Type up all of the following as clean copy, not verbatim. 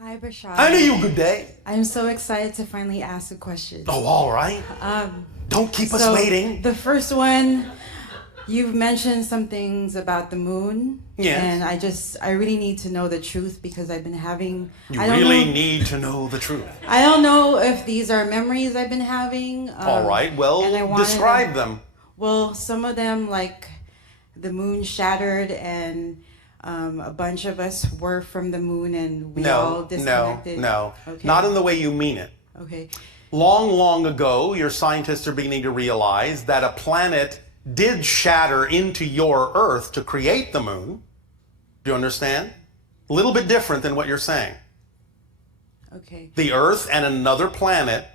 Hi, Bashar. I knew you. Good day. I'm so excited to finally ask a question. Oh, all right. Don't keep us So waiting. the first one, you've mentioned some things about the moon. Yes. And I really need to know the truth because I've been having. You I don't really know, need to know the truth. I don't know if these are memories I've been having. All right. and I Well, wanted describe to- them. Well, some of them, like the moon shattered and a bunch of us were from the moon and we all No, disconnected. no. Okay. Not in the way you mean it. Okay. Long, long ago, your scientists are beginning to realize that a planet did shatter into your Earth to create the moon. Do you understand? A little bit different than what you're saying. Okay. The Earth and another planet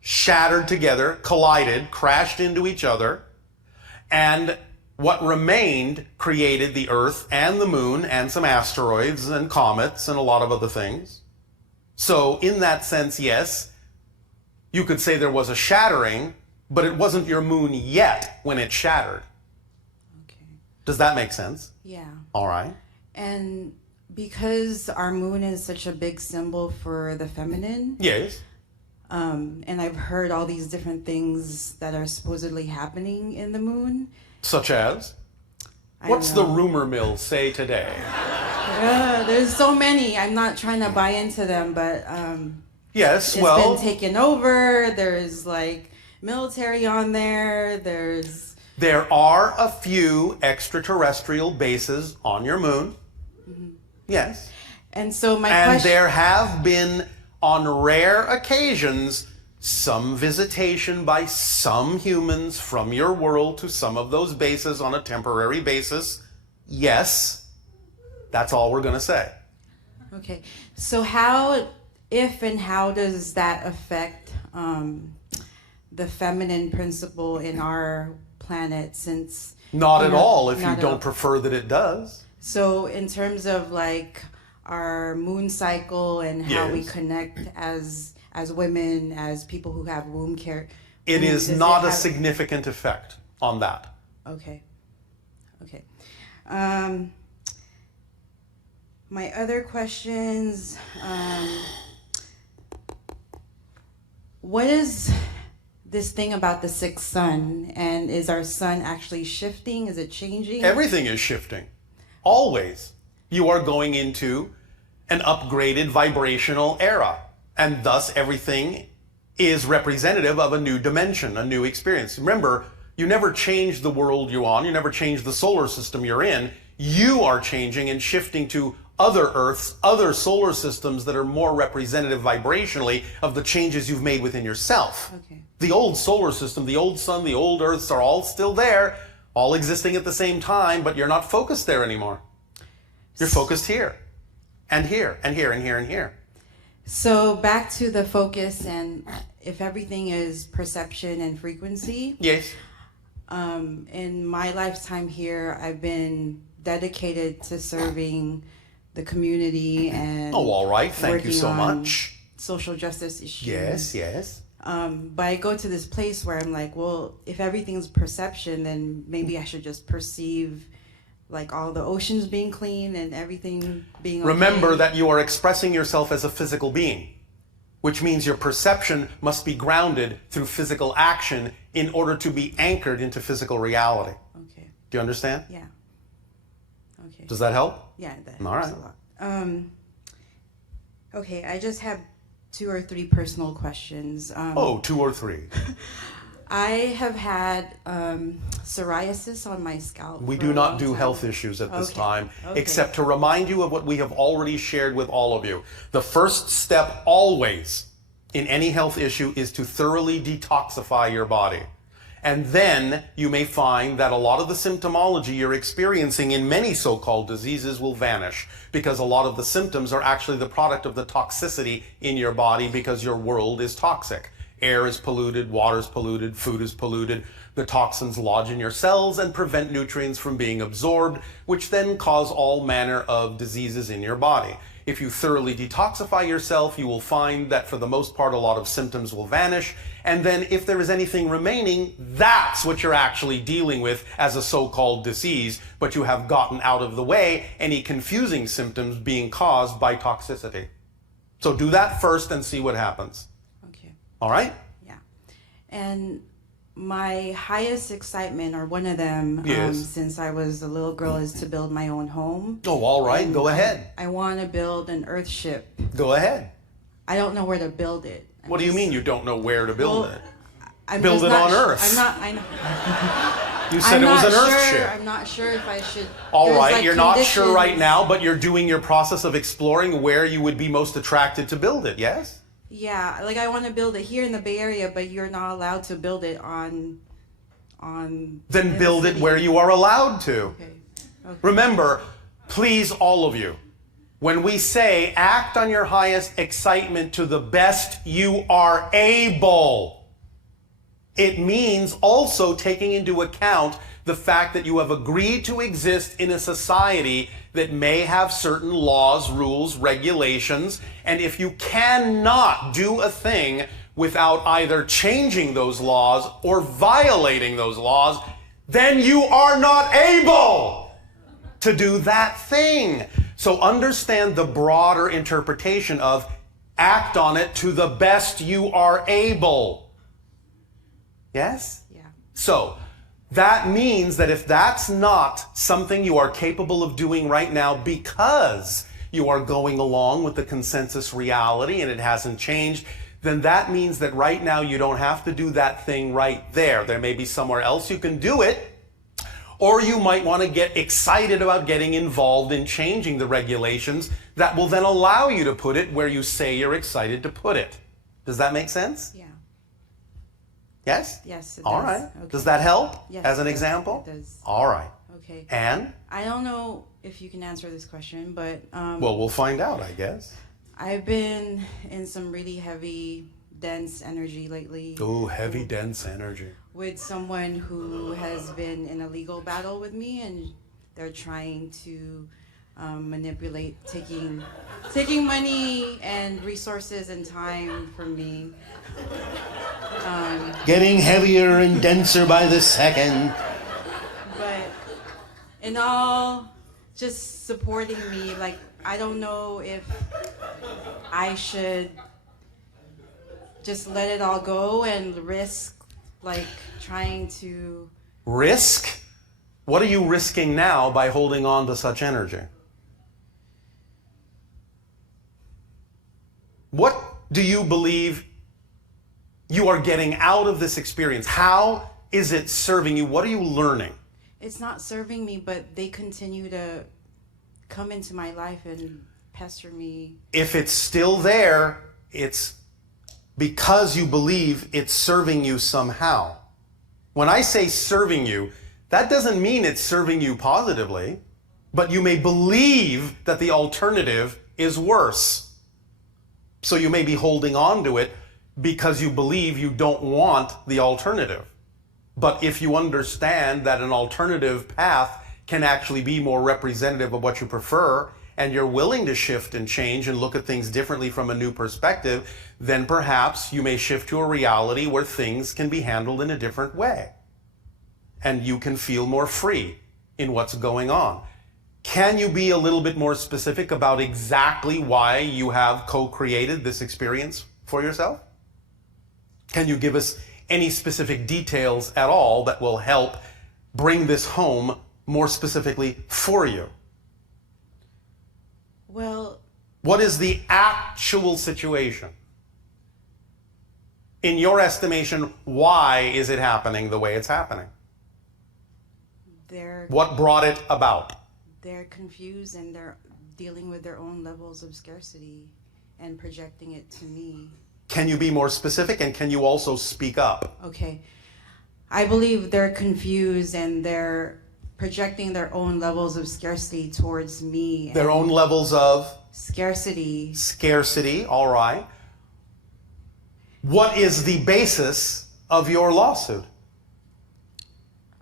shattered together, collided, crashed into each other, and what remained created the Earth and the moon and some asteroids and comets and a lot of other things. So in that sense, yes, you could say there was a shattering, but it wasn't your moon yet when it shattered. Okay. Does that make sense? Yeah. All right. And because our moon is such a big symbol for the feminine, Yes. and I've heard all these different things that are supposedly happening in the moon. Such as? I What's don't the know. rumor mill say today? There's so many. I'm not trying to buy into them, but Yes, it's well, been taken over. There's like military on there. there are a few extraterrestrial bases on your moon. Yes. And so my And question. there have been, on rare occasions, some visitation by some humans from your world to some of those bases on a temporary basis. Yes. That's all we're going to say. Okay, so if and how does that affect the feminine principle in our planet? Since Not you at know, all if you not at don't all. prefer that it does. So in terms of like our moon cycle and how we Yes. connect as women, as people who have womb care, It is does not it a have- significant effect on that. Okay. Okay. My other questions, what is this thing about the sixth sun? And is our sun actually shifting? Is it changing? Everything is shifting. Always. You are going into an upgraded vibrational era. And thus everything is representative of a new dimension, a new experience. Remember, you never change the world you're on. You never change the solar system you're in. You are changing and shifting to other Earths, other solar systems that are more representative vibrationally of the changes you've made within yourself. Okay. The old solar system, the old sun, the old Earths are all still there, all existing at the same time, but you're not focused there anymore. You're focused here, and here, and here, and here, and here. So back to the focus, and if everything is perception and frequency, Yes. in my lifetime here, I've been dedicated to serving the community and Oh, all right. Thank you working so on much. social justice issues. Yes, yes. But I go to this place where I'm like, well, if everything's perception, then maybe I should just perceive like all the oceans being clean and everything being okay. Remember that you are expressing yourself as a physical being, which means your perception must be grounded through physical action in order to be anchored into physical reality. Okay. Do you understand? Yeah. Okay. Does that help? Yeah, that All helps right. a lot. Okay, I just have 2 or 3 personal questions. Oh, 2 or 3. I have had psoriasis on my scalp. We for do a not long do time. health issues at this Okay. time, Okay. except to remind you of what we have already shared with all of you. The first step always in any health issue is to thoroughly detoxify your body. And then you may find that a lot of the symptomology you're experiencing in many so-called diseases will vanish, because a lot of the symptoms are actually the product of the toxicity in your body because your world is toxic. Air is polluted, water is polluted, food is polluted. The toxins lodge in your cells and prevent nutrients from being absorbed, which then cause all manner of diseases in your body. If you thoroughly detoxify yourself, you will find that for the most part, a lot of symptoms will vanish. And then if there is anything remaining, that's what you're actually dealing with as a so-called disease, but you have gotten out of the way any confusing symptoms being caused by toxicity. So do that first and see what happens. Okay. All right? Yeah. And my highest excitement, or one of them, Yes. since I was a little girl, is to build my own home. Oh, all right. And Go ahead. I want to build an earthship. Go ahead. I don't know where to build it. What do you mean you don't know where to build it? I'm Build just it not on Earth. I know. You said it was an earth ship. I'm not sure if I should. All there's, right, like, you're not sure right conditions. now, but you're doing your process of exploring where you would be most attracted to build it, yes? Yeah, like I want to build it here in the Bay Area, but you're not allowed to build it on. Then in build the it city. where you are allowed to. Okay. Okay. Remember, please, all of you, when we say act on your highest excitement to the best you are able, it means also taking into account the fact that you have agreed to exist in a society that may have certain laws, rules, regulations, and if you cannot do a thing without either changing those laws or violating those laws, then you are not able to do that thing. So understand the broader interpretation of act on it to the best you are able. Yes? Yeah. So that means that if that's not something you are capable of doing right now because you are going along with the consensus reality and it hasn't changed, then that means that right now you don't have to do that thing right there. There may be somewhere else you can do it, or you might want to get excited about getting involved in changing the regulations that will then allow you to put it where you say you're excited to put it. Does that make sense? Yeah. Yes? Yes, it All does. right. Okay. Does that help Yes, as an it does. example? It does. All right. Okay. And? I don't know if you can answer this question, but Well, we'll find out, I guess. I've been in some really heavy, dense energy lately. Ooh, heavy, dense energy. With someone who has been in a legal battle with me, and they're trying to manipulate, taking money and resources and time from me. Getting heavier and denser by the second. But in all, just supporting me, like, I don't know if I should just let it all go and risk, like, trying to... Risk? What are you risking now by holding on to such energy? What do you believe you are getting out of this experience? How is it serving you? What are you learning? It's not serving me, but they continue to come into my life and pester me. If it's still there, it's because you believe it's serving you somehow. When I say serving you, that doesn't mean it's serving you positively, but you may believe that the alternative is worse. So you may be holding on to it because you believe you don't want the alternative. But if you understand that an alternative path can actually be more representative of what you prefer, and you're willing to shift and change and look at things differently from a new perspective, then perhaps you may shift to a reality where things can be handled in a different way. And you can feel more free in what's going on. Can you be a little bit more specific about exactly why you have co-created this experience for yourself? Can you give us any specific details at all that will help bring this home more specifically for you? Well, what is the actual situation? In your estimation, why is it happening the way it's happening? What brought it about? They're confused and they're dealing with their own levels of scarcity and projecting it to me. Can you be more specific, and can you also speak up? Okay. I believe they're confused and they're projecting their own levels of scarcity towards me. Their own levels of? Scarcity. Scarcity, all right. What is the basis of your lawsuit?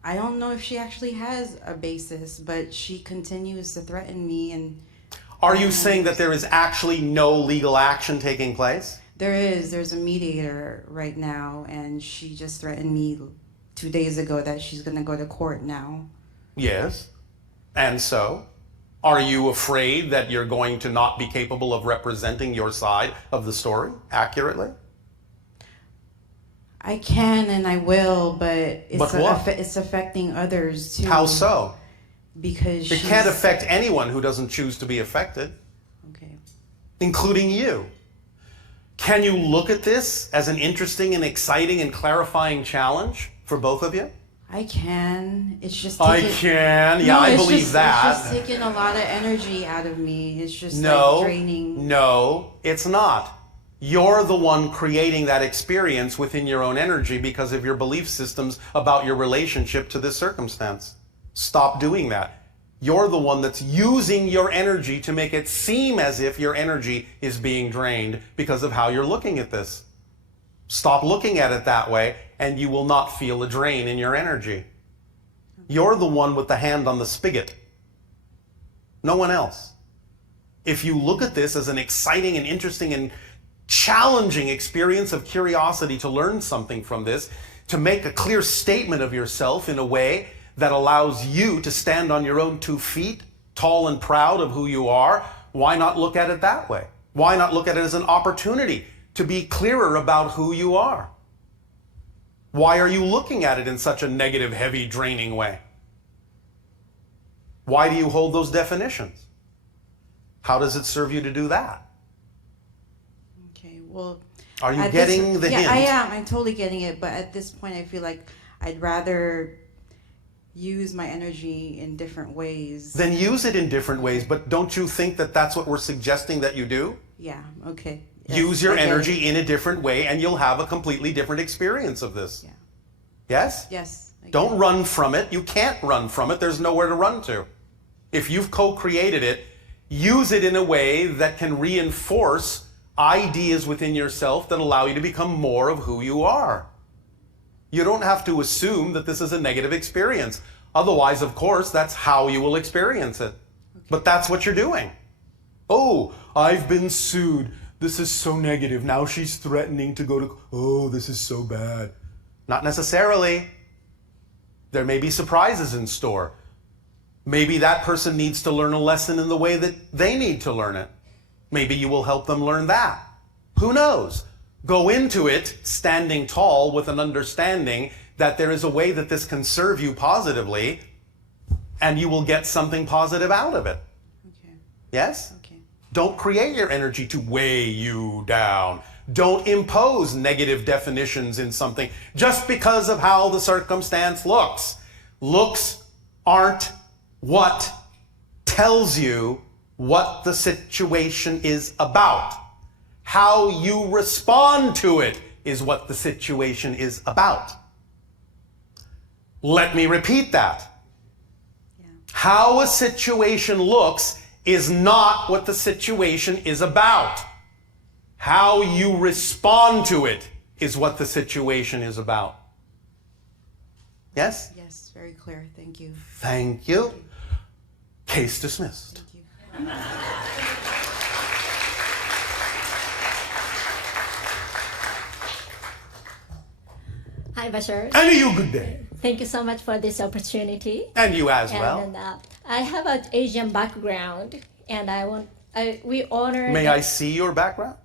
I don't know if she actually has a basis, but she continues to threaten me. And are you saying that there is actually no legal action taking place? There's a mediator right now, and she just threatened me 2 days ago that she's going to go to court now. Yes. And so, Are you afraid that you're going to not be capable of representing your side of the story accurately? I can and I will, but it's affecting others too. How so? Because it can't affect anyone who doesn't choose to be affected. Okay. Including you. Can you look at this as an interesting and exciting and clarifying challenge for both of you? I can. It's just I can. Yeah, no, I believe that. It's just taking a lot of energy out of me. It's just no, like draining. No, it's not. You're the one creating that experience within your own energy because of your belief systems about your relationship to this circumstance. Stop doing that. You're the one that's using your energy to make it seem as if your energy is being drained because of how you're looking at this. Stop looking at it that way, and you will not feel a drain in your energy. You're the one with the hand on the spigot. No one else. If you look at this as an exciting and interesting and challenging experience of curiosity to learn something from this, to make a clear statement of yourself in a way that allows you to stand on your own 2 feet, tall and proud of who you are, why not look at it that way? Why not look at it as an opportunity to be clearer about who you are? Why are you looking at it in such a negative, heavy, draining way? Why do you hold those definitions? How does it serve you to do that? Okay, well... Are you getting the hint? Yeah, I am. I'm totally getting it. But at this point, I feel like I'd rather use my energy in different ways. Then use it in different ways. But don't you think that that's what we're suggesting that you do? Yeah, okay. Yes, use your energy in a different way and you'll have a completely different experience of this. Yeah. Yes? Yes. Don't run from it. You can't run from it. There's nowhere to run to. If you've co-created it, use it in a way that can reinforce ideas within yourself that allow you to become more of who you are. You don't have to assume that this is a negative experience. Otherwise, of course, that's how you will experience it. Okay. But that's what you're doing. Oh, I've been sued. This is so negative. Now she's threatening to go to... Oh, this is so bad. Not necessarily. There may be surprises in store. Maybe that person needs to learn a lesson in the way that they need to learn it. Maybe you will help them learn that. Who knows? Go into it standing tall with an understanding that there is a way that this can serve you positively and you will get something positive out of it. Okay. Yes? Okay. Don't create your energy to weigh you down. Don't impose negative definitions in something just because of how the circumstance looks. Looks aren't what tells you what the situation is about. How you respond to it is what the situation is about. Let me repeat that. Yeah. How a situation looks is not what the situation is about. How you respond to it is what the situation is about. Yes? Yes, very clear. Thank you. Thank you. Case dismissed. Thank you. Hi, Bashar. And you, good day. Thank you so much for this opportunity. And you as well. And I have an Asian background, and we honor. May I see your background?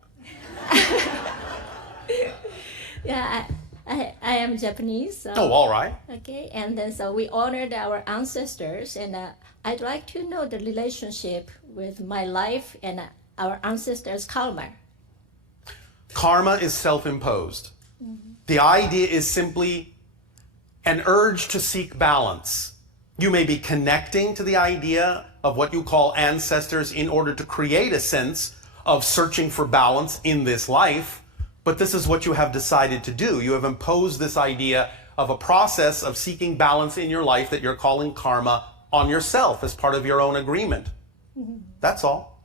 Yeah, I am Japanese. So, oh, all right. Okay, and then so we honored our ancestors, and I'd like to know the relationship with my life and our ancestors' karma. Karma is self-imposed. Mm-hmm. The idea is simply an urge to seek balance. You may be connecting to the idea of what you call ancestors in order to create a sense of searching for balance in this life, but this is what you have decided to do. You have imposed this idea of a process of seeking balance in your life that you're calling karma on yourself as part of your own agreement. Mm-hmm. That's all.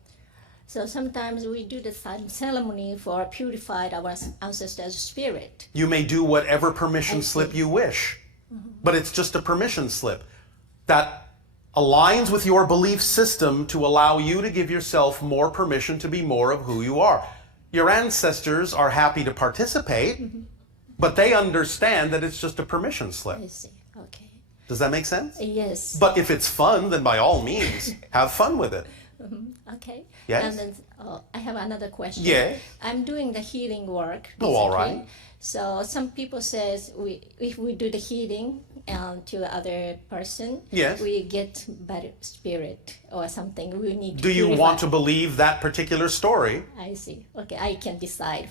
So sometimes we do the ceremony for purify our ancestors' spirit. You may do whatever permission slip you wish, but it's just a permission slip that aligns with your belief system to allow you to give yourself more permission to be more of who you are. Your ancestors are happy to participate, but they understand that it's just a permission slip. I see. Okay. Does that make sense? Yes. But if it's fun, then by all means, have fun with it. Okay. Yes? And then I have another question. Yeah. I'm doing the healing work. Oh, all recently. right. So some people says if we do the healing to other person, Yes. we get better spirit or something. We need to Do you purify. want to believe that particular story? I see. Okay, I can decide.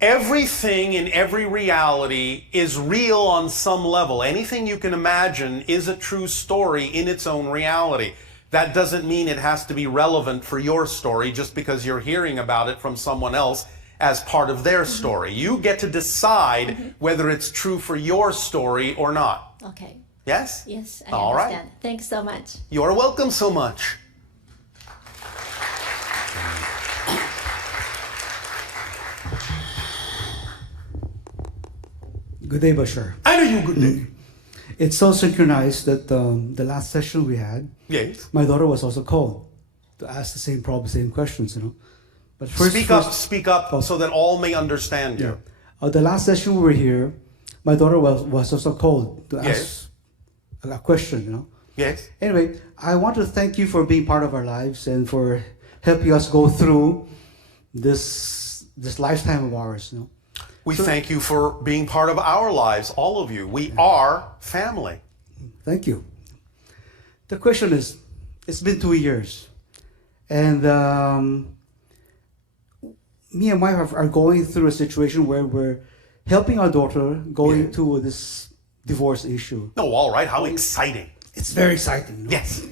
Everything in every reality is real on some level. Anything you can imagine is a true story in its own reality. That doesn't mean it has to be relevant for your story just because you're hearing about it from someone else as part of their story. You get to decide whether it's true for your story or not. Okay. Yes? Yes, I All right. understand. Thanks so much. You're welcome so much. Good day, Bashar. I know you good day. It's so synchronized that the last session we had, Yes. my daughter was also called to ask the same problem, same questions, you know. But Speak up so that all may understand you. The last session we were here, my daughter was also called to Yes. ask a question, you know. Yes. Anyway, I want to thank you for being part of our lives and for helping us go through this lifetime of ours, you know. We thank you for being part of our lives, all of you. We are family. Thank you. The question is, it's been 2 years, and me and my wife are going through a situation where we're helping our daughter going through this divorce issue. Oh, all right. How exciting. It's very exciting. You know? Yes.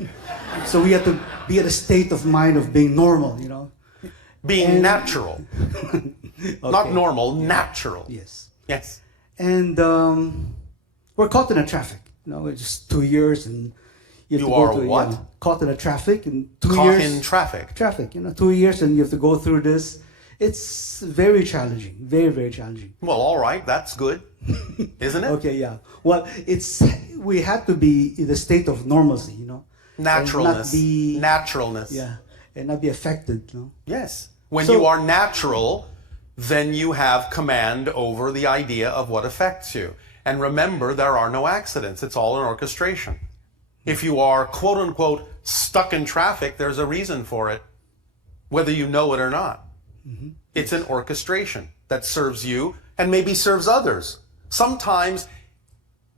So we have to be at a state of mind of being normal, you know. Being natural. Not Okay. normal, natural. Yes. Yes. And we're caught in a traffic. You know, it's just 2 years, and you have You to are go to what? caught in a traffic in 2 Caught years. in traffic. Traffic, you know, 2 years, and you have to go through this. It's very challenging, very, very challenging. Well, all right. That's good. Isn't it? Okay, yeah. Well, we have to be in the state of normalcy, you know. Naturalness. And not be, Naturalness. yeah, and not be affected, you know. Yes. When So- you are natural, then you have command over the idea of what affects you. And remember, there are no accidents. It's all an orchestration. If you are, quote unquote, stuck in traffic, there's a reason for it, whether you know it or not. It's an orchestration that serves you and maybe serves others. Sometimes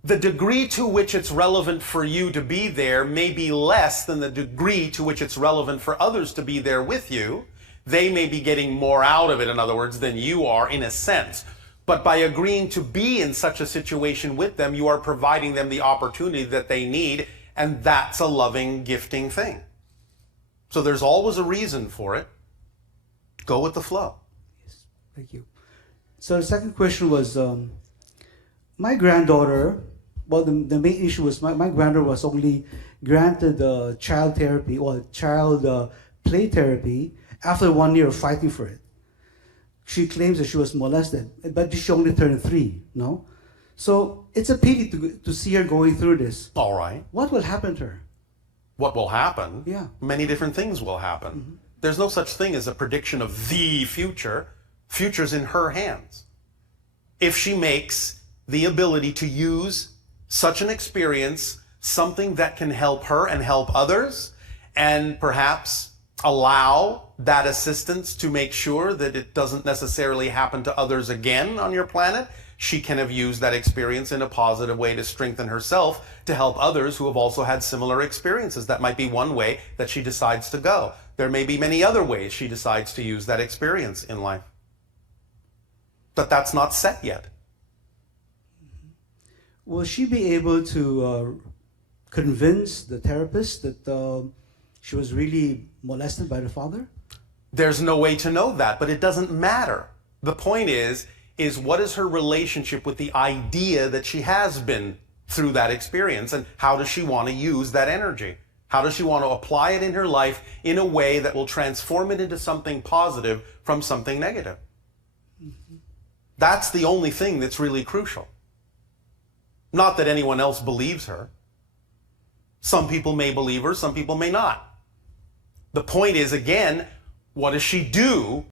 the degree to which it's relevant for you to be there may be less than the degree to which it's relevant for others to be there with you. They may be getting more out of it, in other words, than you are in a sense. But by agreeing to be in such a situation with them, you are providing them the opportunity that they need, and that's a loving, gifting thing. So there's always a reason for it. Go with the flow. Thank you. So the second question was, my granddaughter, well, the main issue was my granddaughter was only granted child therapy or child play therapy after 1 year of fighting for it. She claims that she was molested, but she only turned 3, no? So it's a pity to see her going through this. All right. What will happen to her? What will happen? Yeah. Many different things will happen. There's no such thing as a prediction of the future. Future's in her hands. If she makes the ability to use such an experience, something that can help her and help others, and perhaps allow that assistance to make sure that it doesn't necessarily happen to others again on your planet, she can have used that experience in a positive way to strengthen herself, to help others who have also had similar experiences. That might be one way that she decides to go. There may be many other ways she decides to use that experience in life. But that's not set yet. Will she be able to convince the therapist that she was really molested by the father? There's no way to know that, but it doesn't matter. The point is what is her relationship with the idea that she has been through that experience, and how does she want to use that energy? How does she want to apply it in her life in a way that will transform it into something positive from something negative? That's the only thing that's really crucial. Not that anyone else believes her. Some people may believe her, some people may not. The point is, again, what does she do